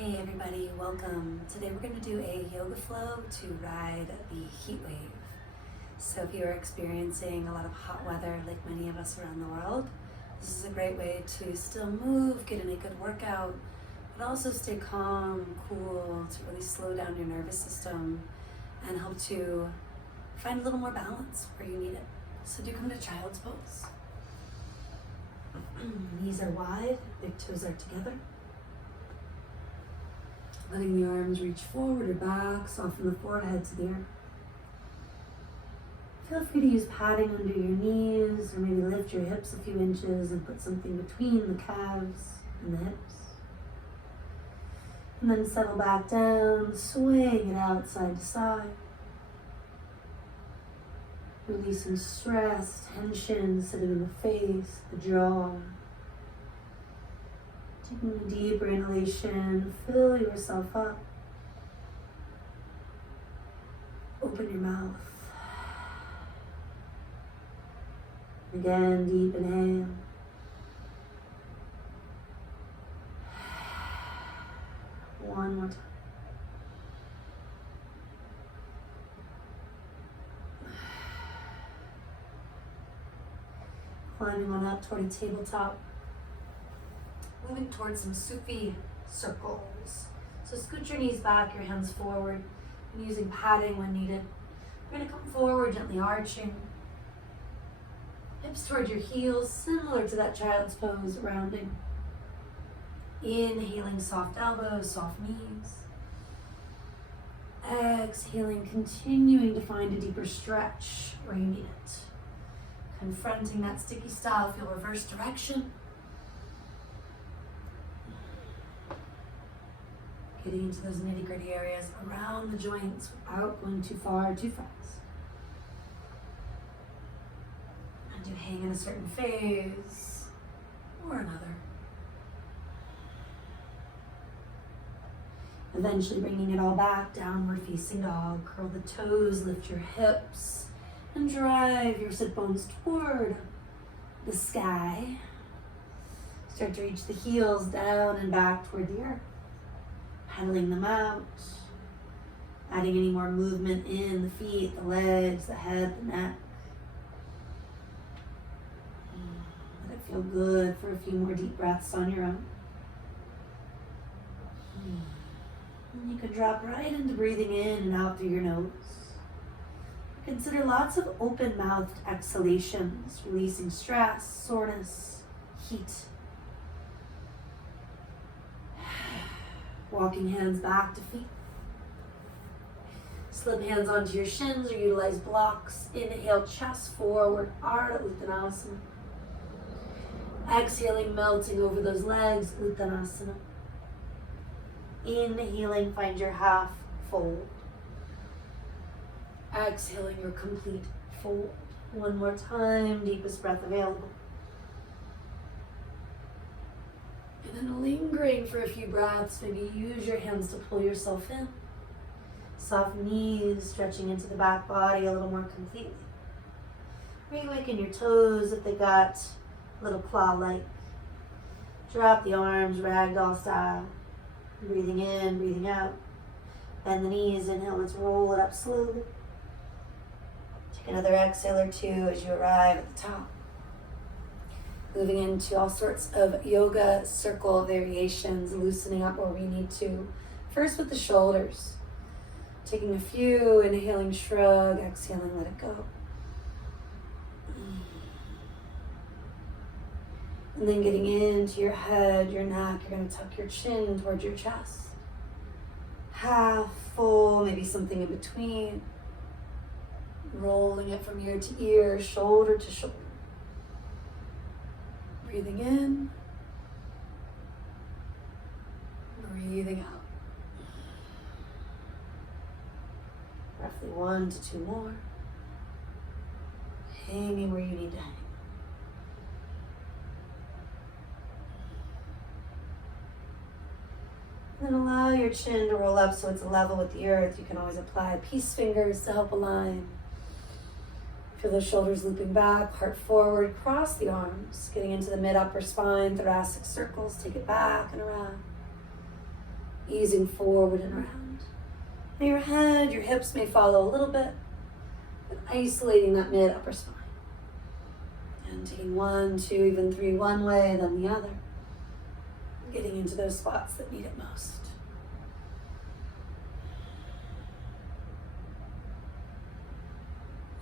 Hey everybody, welcome. Today we're going to do a yoga flow to ride the heat wave. So if you're experiencing a lot of hot weather like many of us around the world, this is a great way to still move, get in a good workout, but also stay calm, cool, to really slow down your nervous system and help to find a little more balance where you need it. So do come to child's pose. Knees are wide, big toes are together. Letting the arms reach forward or back, soften the forehead to the earth. Feel free to use padding under your knees, or maybe lift your hips a few inches and put something between the calves and the hips. And then settle back down, swaying it out side to side. Releasing stress, tension sitting in the face, the jaw. Taking a deeper inhalation, fill yourself up. Open your mouth. Again, deep inhale. One more time. Climbing on up toward a tabletop. Moving towards some Sufi circles. So scoot your knees back, your hands forward, and using padding when needed. You're going to come forward, gently arching. Hips toward your heels, similar to that child's pose, rounding. Inhaling, soft elbows, soft knees. Exhaling, continuing to find a deeper stretch where you need it. Confronting that sticky style, feel reverse direction. Getting into those nitty-gritty areas around the joints without going too far, too fast. And you hang in a certain phase or another. Eventually bringing it all back, downward facing dog. Curl the toes, lift your hips, and drive your sit bones toward the sky. Start to reach the heels down and back toward the earth. Pedaling them out, adding any more movement in the feet, the legs, the head, the neck. Let it feel good for a few more deep breaths on your own. And you can drop right into breathing in and out through your nose. Consider lots of open-mouthed exhalations, releasing stress, soreness, heat. Walking hands back to feet. Slip hands onto your shins or utilize blocks. Inhale, chest forward, Ardha Uttanasana. Exhaling, melting over those legs, Uttanasana. Inhaling, find your half fold. Exhaling, your complete fold. One more time, deepest breath available. And then lingering for a few breaths, maybe use your hands to pull yourself in. Soft knees stretching into the back body a little more completely. Reawaken your toes if they got a little claw-like. Drop the arms, ragdoll style. Breathing in, breathing out. Bend the knees, inhale, let's roll it up slowly. Take another exhale or two as you arrive at the top. Moving into all sorts of yoga circle variations, loosening up where we need to. First with the shoulders. Taking a few, inhaling, shrug, exhaling, let it go. And then getting into your head, your neck, you're going to tuck your chin towards your chest. Half full, maybe something in between. Rolling it from ear to ear, shoulder to shoulder. Breathing in, breathing out. Roughly 1 to 2 more. Hanging where you need to hang. And then allow your chin to roll up so it's level with the earth. You can always apply peace fingers to help align. Feel the shoulders looping back, heart forward, cross the arms, getting into the mid-upper spine, thoracic circles, take it back and around. easing forward and around. And your head, your hips may follow a little bit, but isolating that mid-upper spine. And taking 1, 2, even 3 one way, then the other. Getting into those spots that need it most.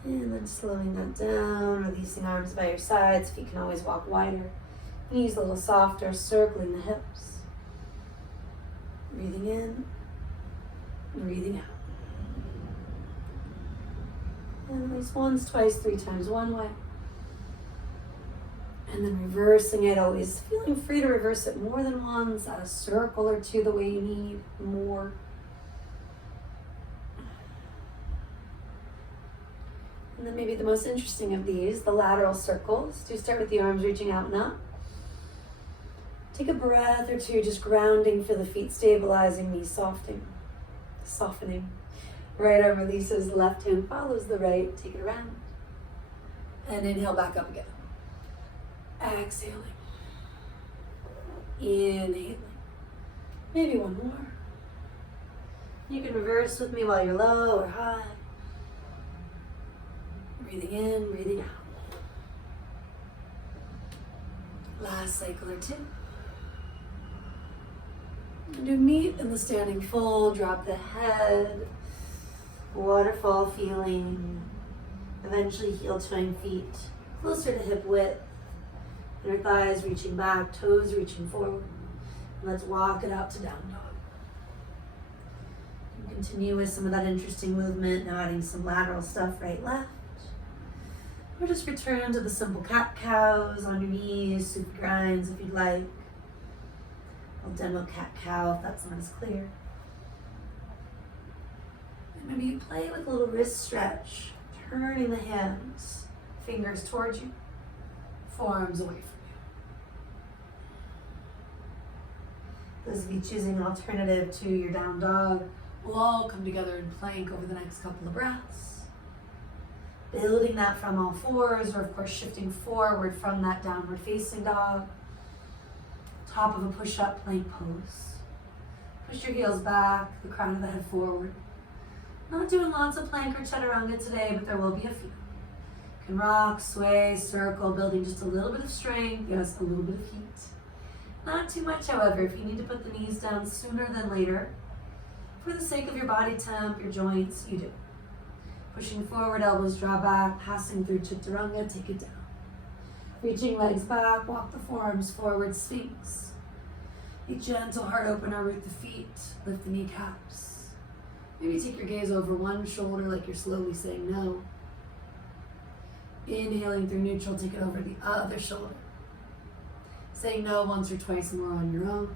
And then slowing that down, releasing arms by your sides. Feet can always walk wider. Knees a little softer, circling the hips. Breathing in, breathing out. And release once, twice, 3 times one way. And then reversing it, always feeling free to reverse it more than once, add a circle or 2 the way you need, more. And then maybe the most interesting of these, the lateral circles. Do start with the arms reaching out and up. Take a breath or 2, just grounding for the feet, stabilizing, knees softening. Right arm releases, left hand follows the right, take it around. And inhale back up again. Exhaling. Inhaling. Maybe one more. You can reverse with me while you're low or high. Breathing in, breathing out. Last cycle or 2. And do meet in the standing fold, drop the head, waterfall feeling, eventually heel toeing feet closer to hip width, inner thighs reaching back, toes reaching forward. And let's walk it out to down dog. And continue with some of that interesting movement, now adding some lateral stuff, right, left. Or just return to the simple cat-cows on your knees, super grinds if you'd like. I'll demo cat-cow if that's not as clear. And maybe you play with a little wrist stretch, turning the hands, fingers towards you, forearms away from you. Those of you choosing an alternative to your down dog will all come together in plank over the next couple of breaths. Building that from all fours, or of course shifting forward from that downward facing dog. Top of a push-up plank pose. Push your heels back, the crown of the head forward. Not doing lots of plank or chaturanga today, but there will be a few. You can rock, sway, circle, building just a little bit of strength, yes, a little bit of heat. Not too much, however, if you need to put the knees down sooner than later. For the sake of your body temp, your joints, you do. Pushing forward, elbows draw back, passing through chaturanga, take it down. Reaching legs back, walk the forearms forward, sphinx. A gentle heart opener, root the feet, lift the kneecaps. Maybe take your gaze over one shoulder like you're slowly saying no. Inhaling through neutral, take it over the other shoulder. Saying no once or twice more on your own.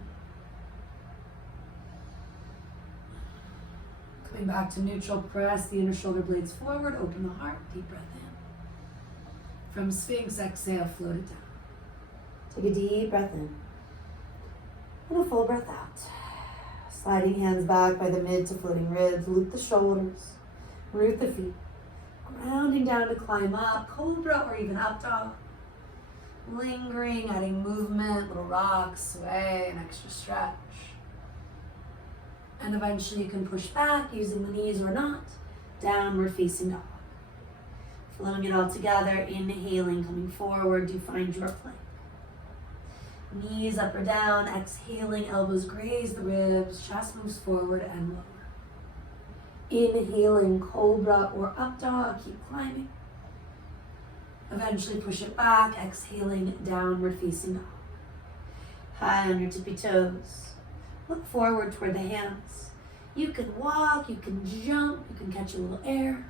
Coming back to neutral, press the inner shoulder blades forward, open the heart, deep breath in. From Sphinx, exhale, float it down. Take a deep breath in. And a full breath out. Sliding hands back by the mid to floating ribs, loop the shoulders, root the feet. Grounding down to climb up, cobra or even up dog. Lingering, adding movement, little rock, sway, an extra stretch. And eventually you can push back using the knees or not, downward facing dog. Flowing it all together, inhaling, coming forward to find your plank. Knees up or down, exhaling, elbows graze the ribs, chest moves forward and lower. Inhaling, cobra or up dog, keep climbing. Eventually push it back, exhaling, downward facing dog. High on your tippy toes. Look forward toward the hands. You can walk, you can jump, you can catch a little air.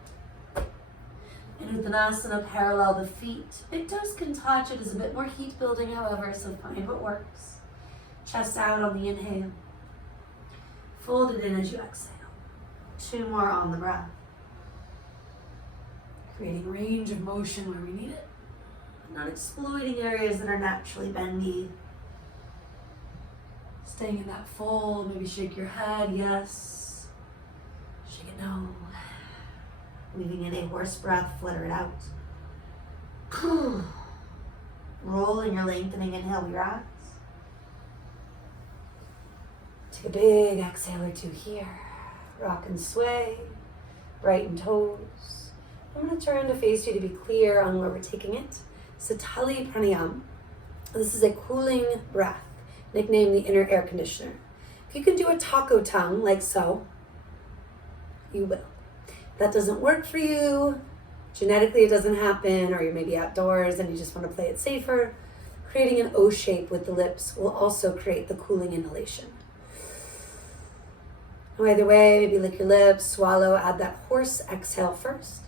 In Uttanasana, parallel the feet. Big toes can touch. It is a bit more heat building, however, so find what works. Chest out on the inhale. Fold it in as you exhale. 2 more on the breath. Creating range of motion where we need it. Not exploiting areas that are naturally bendy. Staying in that fold, maybe shake your head, yes. Shake it, no. Leaving in a horse breath, flutter it out. Rolling or lengthening, inhale, relax. Take a big exhale or two here. Rock and sway, brighten toes. I'm going to turn to face you to be clear on where we're taking it. Sitali pranayama. This is a cooling breath, nicknamed the inner air conditioner. If you can do a taco tongue like so, you will. If that doesn't work for you, genetically it doesn't happen, or you're maybe outdoors and you just want to play it safer, creating an O shape with the lips will also create the cooling inhalation. Now either way, maybe lick your lips, swallow, add that horse exhale first.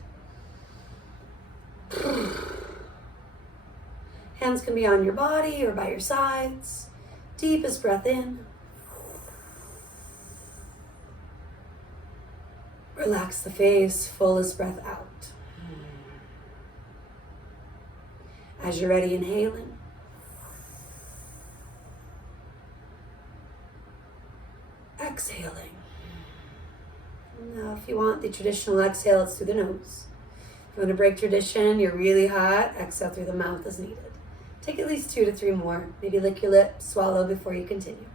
Hands can be on your body or by your sides. Deepest breath in. Relax the face, fullest breath out. As you're ready, inhaling. Exhaling. Now, if you want the traditional exhale, it's through the nose. If you want to break tradition, you're really hot, exhale through the mouth as needed. Take at least 2 to 3 more. Maybe lick your lips, swallow before you continue.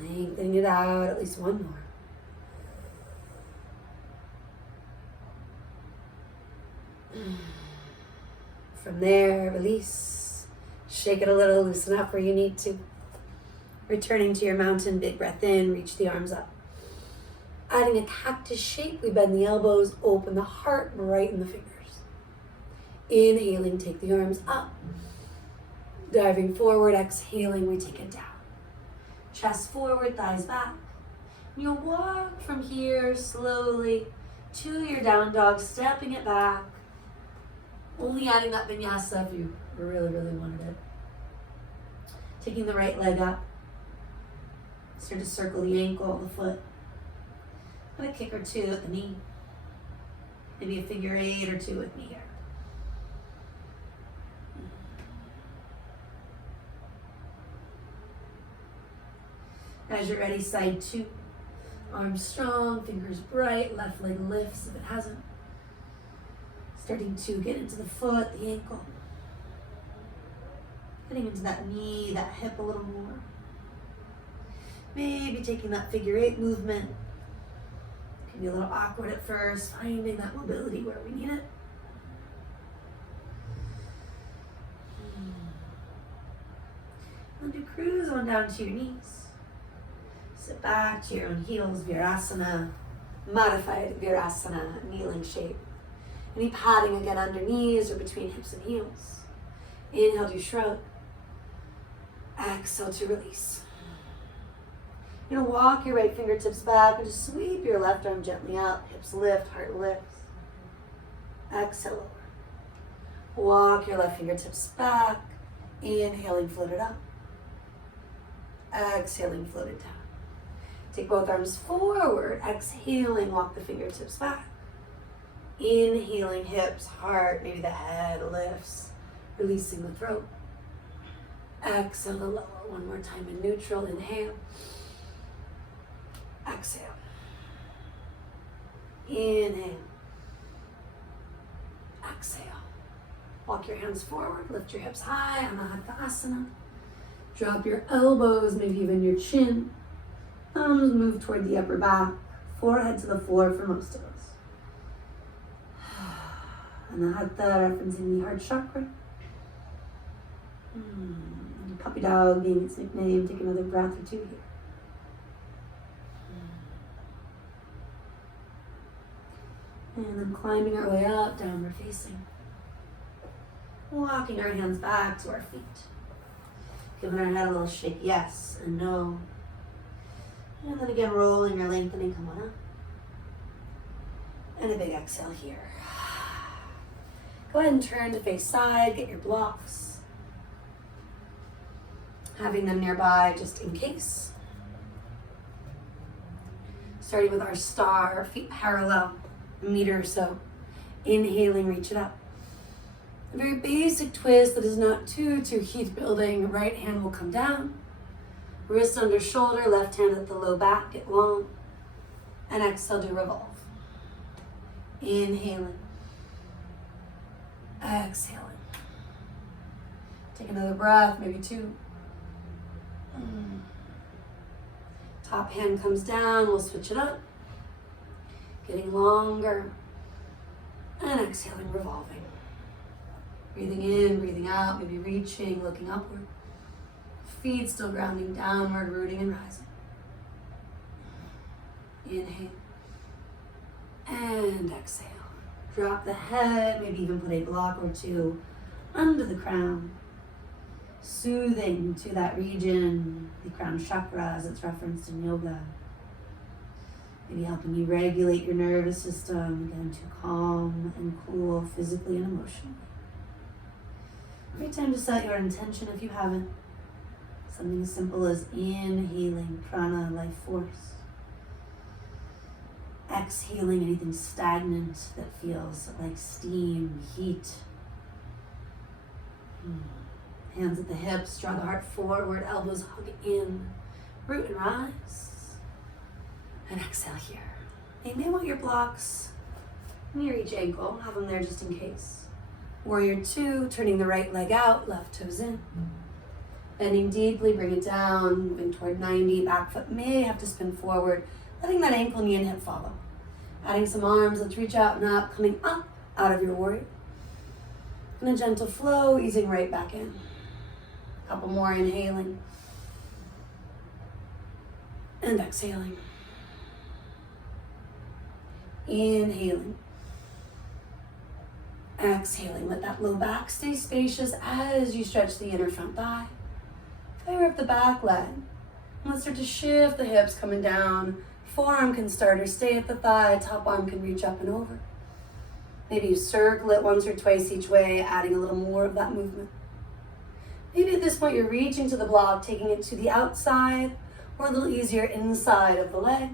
Lengthening it out, at least 1 more. From there, release. Shake it a little, loosen up where you need to. Returning to your mountain, big breath in, reach the arms up. Adding a cactus shape, we bend the elbows, open the heart, brighten the fingers. Inhaling, take the arms up. Diving forward, exhaling, we take it down. Chest forward, thighs back. You'll walk from here slowly to your down dog, stepping it back. Only adding that vinyasa if you really, really wanted it. Taking the right leg up. Start to circle the ankle, the foot. And a kick or 2 at the knee. Maybe a figure 8 or 2 with me here. As you're ready, side 2. Arms strong, fingers bright, left leg lifts if it hasn't. Starting to get into the foot, the ankle. Getting into that knee, that hip a little more. Maybe taking that figure 8 movement. Can be a little awkward at first, finding that mobility where we need it. And you cruise on down to your knees. Sit back to your own heels, Virasana, modified Virasana, kneeling shape. Any padding again under knees or between hips and heels. Inhale to shrug. Exhale to release. You're going to walk your right fingertips back and just sweep your left arm gently up. Hips lift, heart lifts. Exhale over. Walk your left fingertips back. Inhaling, float it up. Exhaling, float it down. Take both arms forward. Exhaling, walk the fingertips back. Inhaling, hips, heart, maybe the head lifts. Releasing the throat. Exhale the lower. One more time in neutral. Inhale. Exhale. Inhale. Exhale. Walk your hands forward. Lift your hips high. Anahata. Drop your elbows, maybe even your chin. Thumbs move toward the upper back. Forehead to the floor for most of us. Anahata, referencing the heart chakra. Puppy dog being its nickname. Take another breath or 2 here. And then climbing our way up, downward facing. Walking our hands back to our feet. Giving our head a little shake, yes and no. And then again, rolling or lengthening, come on up. And a big exhale here. Go ahead and turn to face side, get your blocks. Having them nearby just in case. Starting with our star, feet parallel, a meter or so. Inhaling, reach it up. A very basic twist that is not too heat building. Right hand will come down. Wrist under shoulder, left hand at the low back, get long. And exhale to revolve. Inhaling. Exhaling. Take another breath, maybe 2. Top hand comes down, we'll switch it up. Getting longer. And exhaling, revolving. Breathing in, breathing out, maybe reaching, looking upward. Feet still grounding downward, rooting and rising. Inhale. And exhale. Drop the head, maybe even put a block or 2 under the crown. Soothing to that region, the crown chakra as it's referenced in yoga. Maybe helping you regulate your nervous system, again, to calm and cool physically and emotionally. Great time to set your intention if you haven't. Something as simple as inhaling prana, life force. Exhaling anything stagnant that feels like steam, heat. Hands at the hips, draw the heart forward, elbows hug in, root and rise. And exhale here. You may want your blocks near each ankle, have them there just in case. Warrior 2, turning the right leg out, left toes in. Bending deeply, bring it down, moving toward 90, back foot may have to spin forward, letting that ankle, knee, and hip follow. Adding some arms, let's reach out and up, coming up out of your warrior. And a gentle flow, easing right back in. A couple more, inhaling. And exhaling. Inhaling. Exhaling. Let that low back stay spacious as you stretch the inner front thigh. Fire up the back leg. And let's start to shift the hips coming down. Forearm can start or stay at the thigh. Top arm can reach up and over. Maybe you circle it once or twice each way, adding a little more of that movement. Maybe at this point you're reaching to the block, taking it to the outside, or a little easier inside of the leg.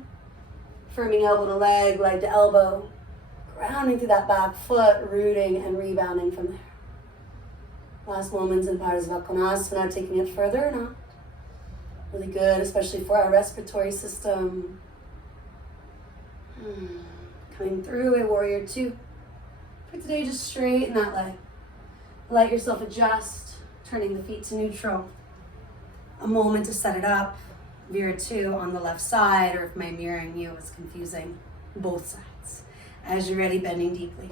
Firming elbow to leg, leg to elbow, grounding through that back foot, rooting and rebounding from there. Last moments in Parsvakonasana, taking it further or not. Really good, especially for our respiratory system. Coming through a warrior 2. For today, just straighten that leg. Let yourself adjust, turning the feet to neutral. A moment to set it up. Vira 2 on the left side, or if my mirroring view is confusing, both sides. As you're ready, bending deeply.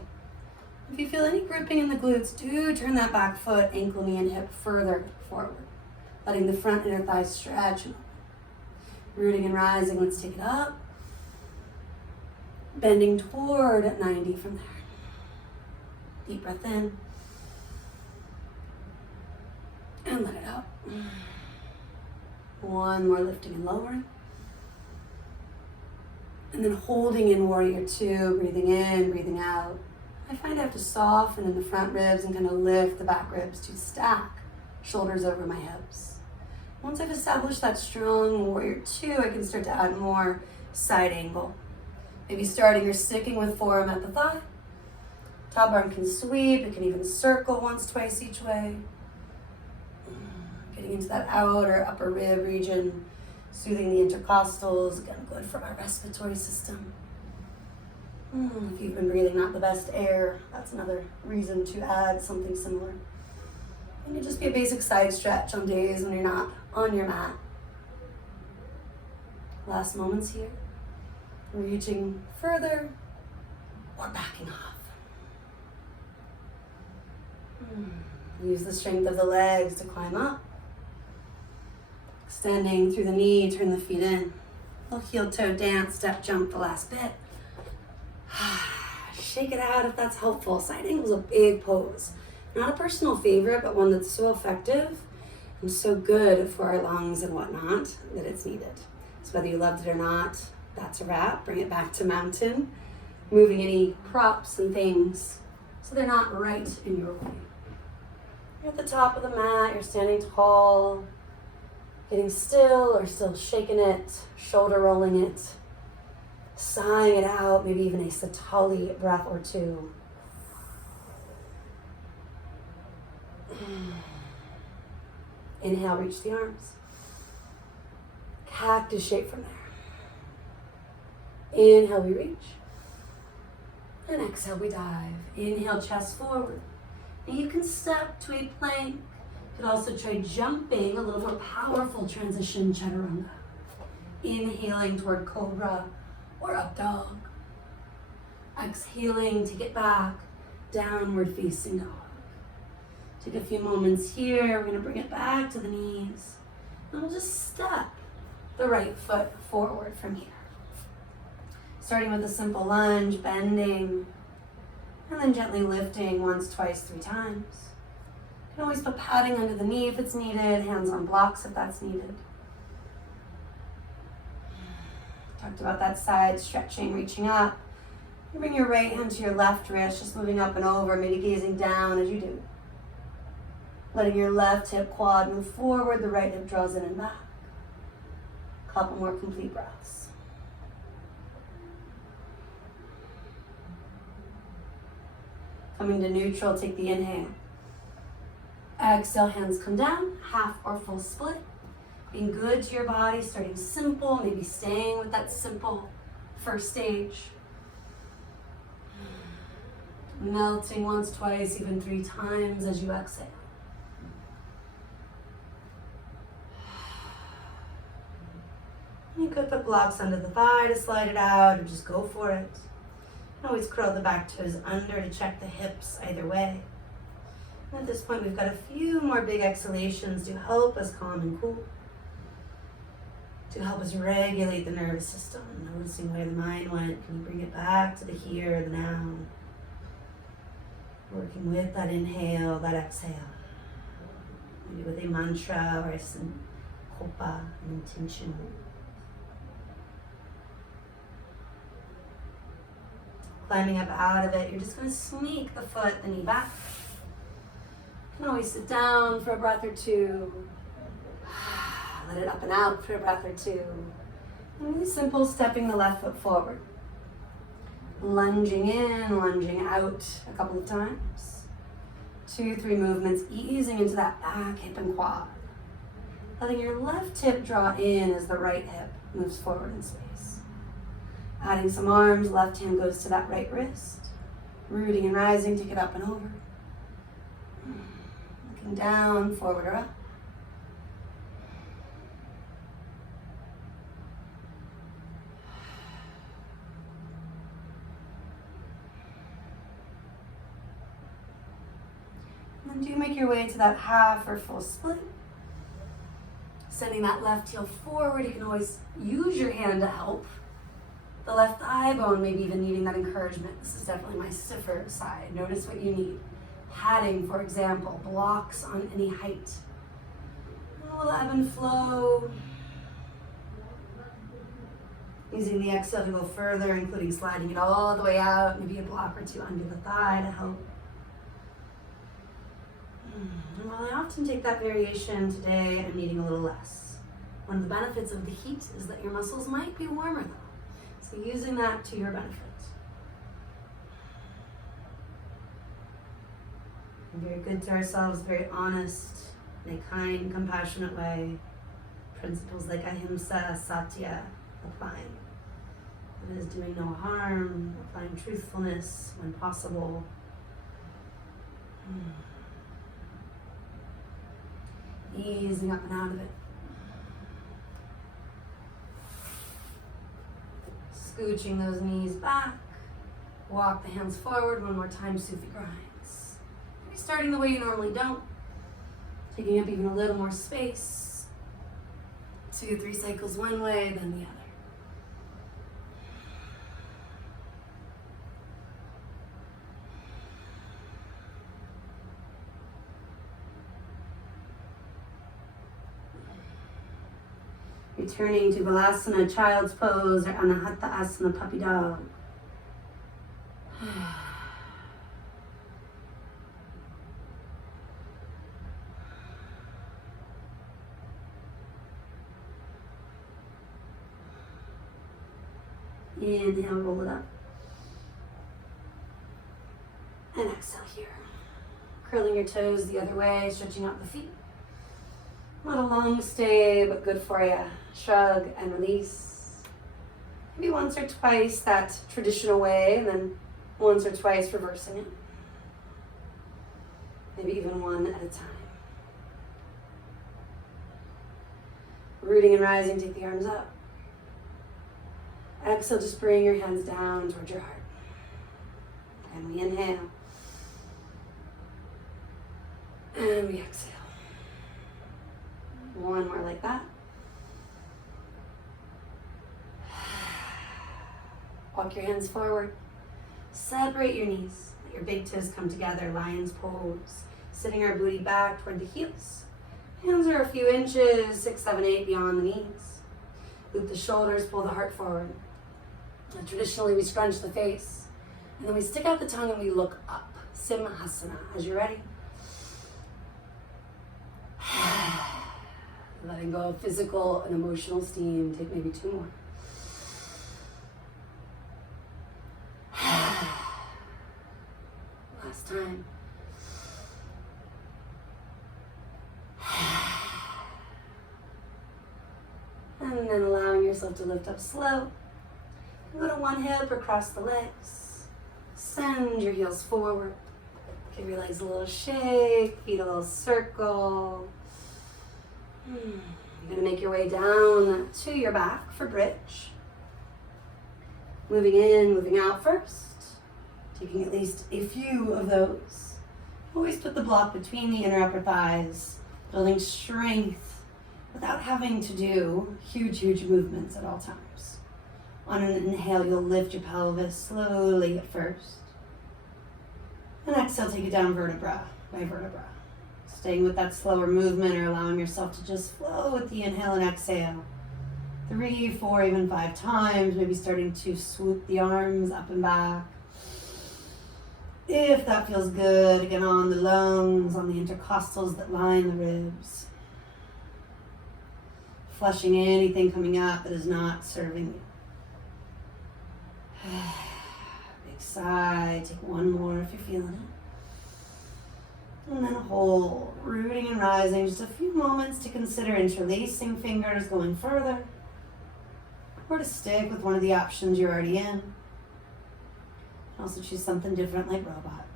If you feel any gripping in the glutes, do turn that back foot, ankle, knee, and hip further forward, letting the front inner thigh stretch. Rooting and rising, let's take it up. Bending toward 90 from there. Deep breath in. And let it out. One more, lifting and lowering. And then holding in warrior 2, breathing in, breathing out. I find I have to soften in the front ribs and kind of lift the back ribs to stack shoulders over my hips. Once I've established that strong warrior 2, I can start to add more side angle. Maybe starting or sticking with forearm at the thigh. Top arm can sweep, it can even circle once, twice each way. Getting into that outer upper rib region, soothing the intercostals, again, good for our respiratory system. If you've been breathing not the best air, that's another reason to add something similar. And it just be a basic side stretch on days when you're not on your mat. Last moments here. Reaching further or backing off. Use the strength of the legs to climb up. Extending through the knee, turn the feet in. Little heel toe dance, step jump the last bit. Shake it out if that's helpful. Side angle is a big pose. Not a personal favorite, but one that's so effective and so good for our lungs and whatnot that it's needed. So whether you loved it or not, that's a wrap. Bring it back to mountain. Moving any props and things so they're not right in your way. You're at the top of the mat, you're standing tall, getting still or still shaking it, shoulder rolling it, sighing it out, maybe even a Sitali breath or 2. Inhale, reach the arms. Cactus shape from there. Inhale, we reach. And exhale, we dive. Inhale, chest forward. And you can step to a plank. You could also try jumping, a little more powerful transition, chaturanga. Inhaling toward cobra or up dog. Exhaling, take it back, downward facing dog. Take a few moments here. We're going to bring it back to the knees. And we'll just step the right foot forward from here. Starting with a simple lunge, bending, and then gently lifting once, twice, 3 times. You can always put padding under the knee if it's needed, hands on blocks if that's needed. Talked about that side stretching, reaching up. You bring your right hand to your left wrist, just moving up and over, maybe gazing down as you do. Letting your left hip quad move forward, the right hip draws in and back. Couple more complete breaths. Coming to neutral, take the inhale. Exhale, hands come down, half or full split. Being good to your body, starting simple, maybe staying with that simple first stage. Melting once, twice, even 3 times as you exhale. You could put blocks under the thigh to slide it out, or just go for it. You can always curl the back toes under to check the hips either way. And at this point, we've got a few more big exhalations to help us calm and cool. To help us regulate the nervous system, noticing where the mind went. Can you bring it back to the here, the now? Working with that inhale, that exhale. Maybe with a mantra or some kopa, an intention. Climbing up out of it, you're just going to sneak the foot, the knee back. You can always sit down for a breath or two. Let it up and out for a breath or two. And really simple, stepping the left foot forward. Lunging in, lunging out a couple of times. 2, 3 movements, easing into that back hip and quad. Letting your left hip draw in as the right hip moves forward in space. Adding some arms, left hand goes to that right wrist. Rooting and rising, take it up and over. Looking down, forward or up. And then do make your way to that half or full split. Sending that left heel forward. You can always use your hand to help. The left thigh bone, maybe even needing that encouragement. This is definitely my stiffer side. Notice what you need. Padding, for example, blocks on any height. A little ebb and flow. Using the exhale to go further, including sliding it all the way out. Maybe a block or 2 under the thigh to help. And while I often take that variation, today I'm needing a little less. One of the benefits of the heat is that your muscles might be warmer though. So using that to your benefit. And very good to ourselves, very honest, in a kind, compassionate way. Principles like ahimsa, satya, applying. That is doing no harm, applying truthfulness when possible. Easing up and out of it. Scooching those knees back. Walk the hands forward. One more time, Sufi grinds. Maybe starting the way you normally don't. Taking up even a little more space. 2, 3 cycles one way, then the other. Returning to Balasana, Child's Pose, or Anahata Asana, Puppy Dog. Inhale, roll it up. And exhale here. Curling your toes the other way, stretching out the feet. Not a long stay, but good for you. Shrug and release. Maybe once or twice that traditional way, and then once or twice reversing it. Maybe even one at a time. Rooting and rising, take the arms up. Exhale, just bring your hands down towards your heart. And we inhale. And we exhale. One more like that. Walk your hands forward. Separate your knees. Let your big toes come together, lion's pose. Sitting our booty back toward the heels. Hands are a few inches, 6, 7, 8 beyond the knees. Loop the shoulders, pull the heart forward. And traditionally, we scrunch the face. And then we stick out the tongue and we look up. Simhasana. As you're ready. Letting go of physical and emotional steam. Take maybe 2 more. Last time. And then allowing yourself to lift up slow. Go to one hip or cross the legs. Send your heels forward. Give your legs a little shake, feet a little circle. You're going to make your way down to your back for bridge. Moving in, moving out first. Taking at least a few of those. Always put the block between the inner upper thighs. Building strength without having to do huge movements at all times. On an inhale, you'll lift your pelvis slowly at first. And exhale, take it down vertebra by vertebra. Staying with that slower movement or allowing yourself to just flow with the inhale and exhale. 3, 4, even 5 times. Maybe starting to swoop the arms up and back. If that feels good, again on the lungs, on the intercostals that line the ribs. Flushing anything coming up that is not serving you. Big sigh, take one more if you're feeling it. And then hold, rooting and rising, just a few moments to consider interlacing fingers, going further, or to stick with one of the options you're already in. Also choose something different like robot.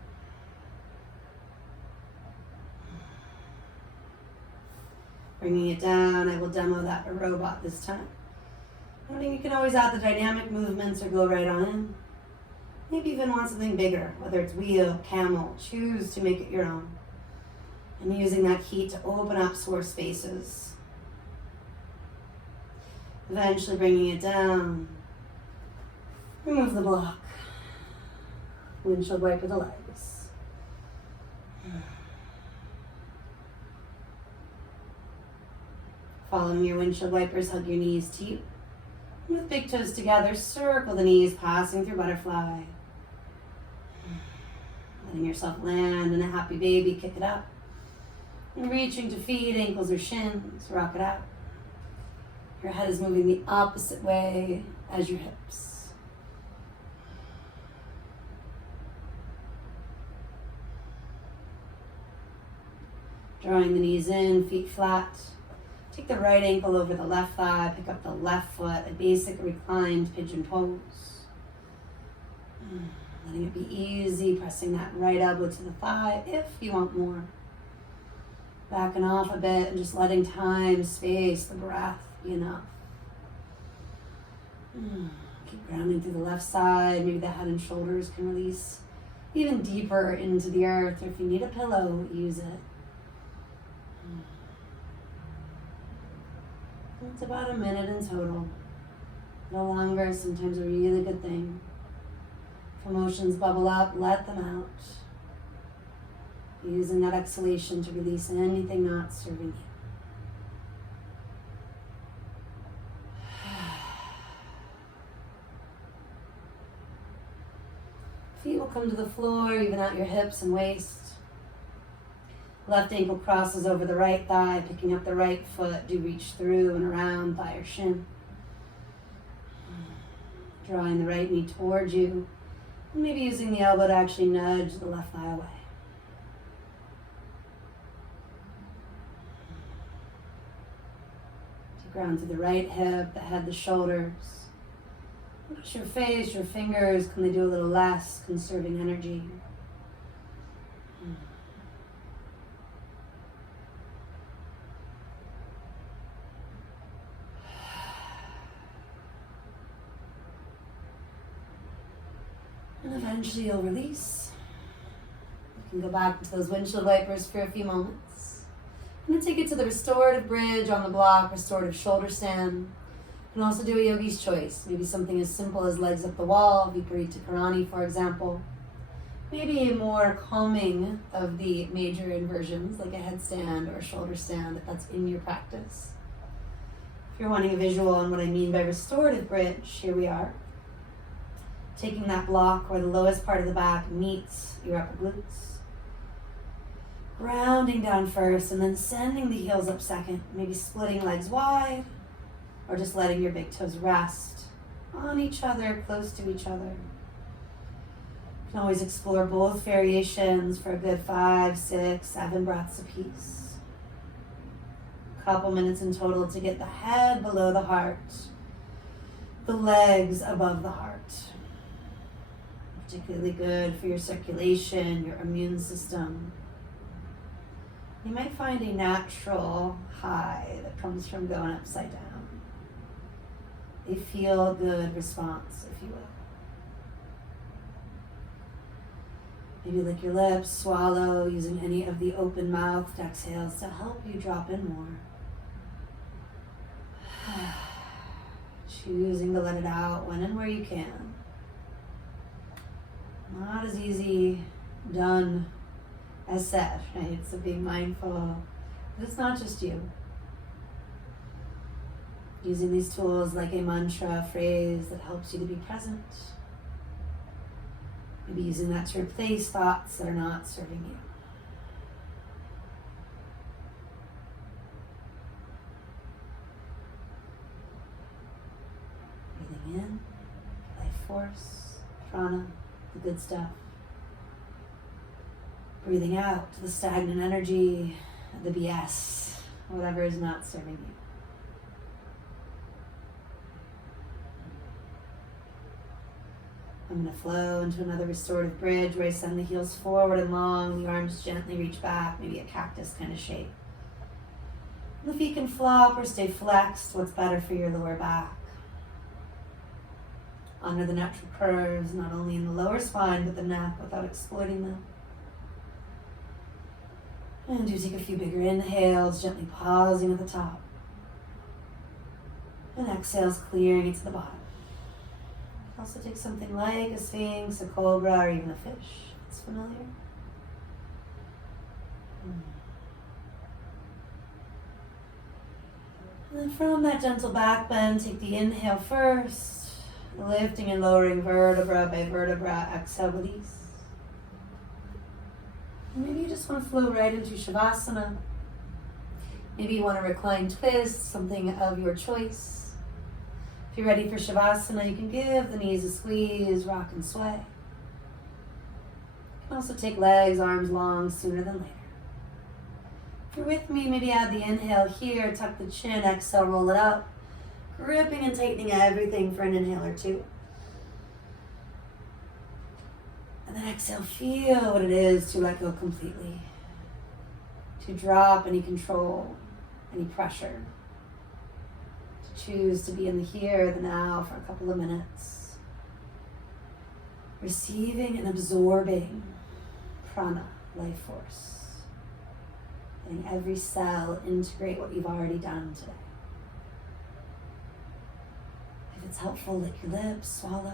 Bringing it down, I will demo that a robot this time. Noting you can always add the dynamic movements or go right on in. Maybe even want something bigger, whether it's wheel, camel, choose to make it your own. And using that heat to open up sore spaces. Eventually bringing it down. Remove the block. Windshield wiper the legs. Following your windshield wipers, hug your knees to you. With big toes together, circle the knees, passing through butterfly. Letting yourself land in a happy baby, kick it up. And reaching to feet, ankles or shins, rock it out. Your head is moving the opposite way as your hips. Drawing the knees in, feet flat. Take the right ankle over the left thigh, pick up the left foot, a basic reclined pigeon pose. Letting it be easy, pressing that right elbow to the thigh if you want more. Backing off a bit and just letting time, space, the breath be enough. Keep grounding through the left side. Maybe the head and shoulders can release even deeper into the earth, or if you need a pillow, use it. It's about a minute in total. No longer, sometimes a really good thing. If emotions bubble up, let them out. Using that exhalation to release anything not serving you. Feet will come to the floor, even out your hips and waist. Left ankle crosses over the right thigh, picking up the right foot. Do reach through and around thigh or shin. Drawing the right knee towards you. And maybe using the elbow to actually nudge the left thigh away. To ground to the right hip, the head, the shoulders. Notice your face, your fingers. Can they do a little less, conserving energy? And eventually you'll release. You can go back into those windshield wipers for a few moments. I'm going to take you to the restorative bridge on the block, restorative shoulder stand. You can also do a yogi's choice. Maybe something as simple as legs up the wall, Viparita Karani, for example. Maybe a more calming of the major inversions, like a headstand or a shoulder stand, if that's in your practice. If you're wanting a visual on what I mean by restorative bridge, here we are. Taking that block where the lowest part of the back meets your upper glutes. Grounding down first and then sending the heels up second. Maybe splitting legs wide or just letting your big toes rest on each other, close to each other. You can always explore both variations for a good 5, 6, 7 breaths apiece. A couple minutes in total to get the head below the heart, the legs above the heart. Particularly good for your circulation, your immune system. You might find a natural high that comes from going upside down. A feel-good response, if you will. Maybe lick your lips, swallow, using any of the open-mouthed exhales to help you drop in more. Choosing to let it out when and where you can. Not as easy done as said, right? So being mindful that it's not just you. Using these tools like a mantra, a phrase that helps you to be present. Maybe using that to replace thoughts that are not serving you. Breathing in, life force, prana, the good stuff. Breathing out to the stagnant energy, the BS, whatever is not serving you. I'm going to flow into another restorative bridge where I send the heels forward and long, the arms gently reach back, maybe a cactus kind of shape. The feet can flop or stay flexed, what's better for your lower back. Honor the natural curves, not only in the lower spine, but the neck without exploiting them. And do take a few bigger inhales, gently pausing at the top. And exhales, clearing it to the bottom. Also take something like a sphinx, a cobra, or even a fish. It's familiar. And then from that gentle back bend, take the inhale first, lifting and lowering vertebra by vertebra, exhale, release. Maybe you just want to flow right into Savasana. Maybe you want a reclined twist, something of your choice. If you're ready for Savasana, you can give the knees a squeeze, rock and sway. You can also take legs, arms long, sooner than later. If you're with me, maybe add the inhale here, tuck the chin, exhale, roll it up. Gripping and tightening everything for an inhale or two. And then exhale, feel what it is to let go completely. To drop any control, any pressure. To choose to be in the here, the now for a couple of minutes. Receiving and absorbing prana, life force. Letting every cell integrate what you've already done today. If it's helpful, lick your lips, swallow.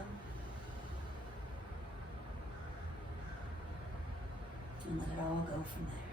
And let it all go from there.